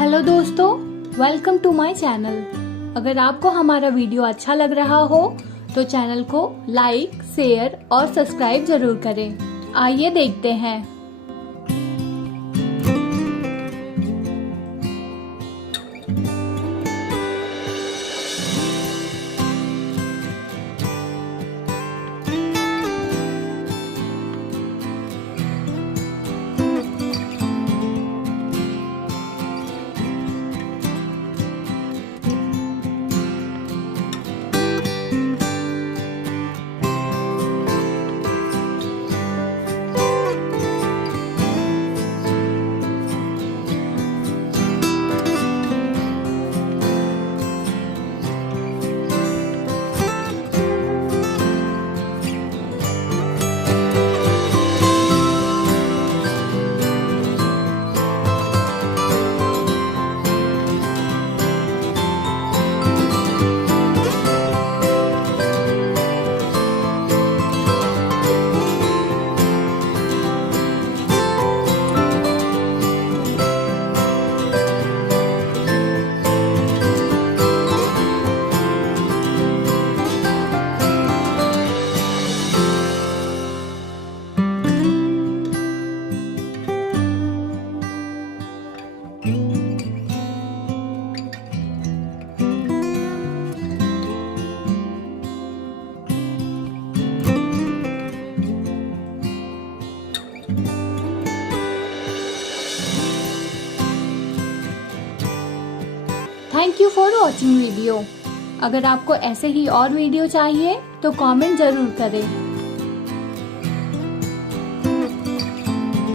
Hello दोस्तों, welcome to my channel. अगर आपको हमारा वीडियो अच्छा लग रहा हो तो चैनल को लाइक, शेयर और सब्सक्राइब जरूर करें। आइए देखते हैं। Thank you for watching video. अगर आपको ऐसे ही और वीडियो चाहिए तो कमेंट जरूर करें।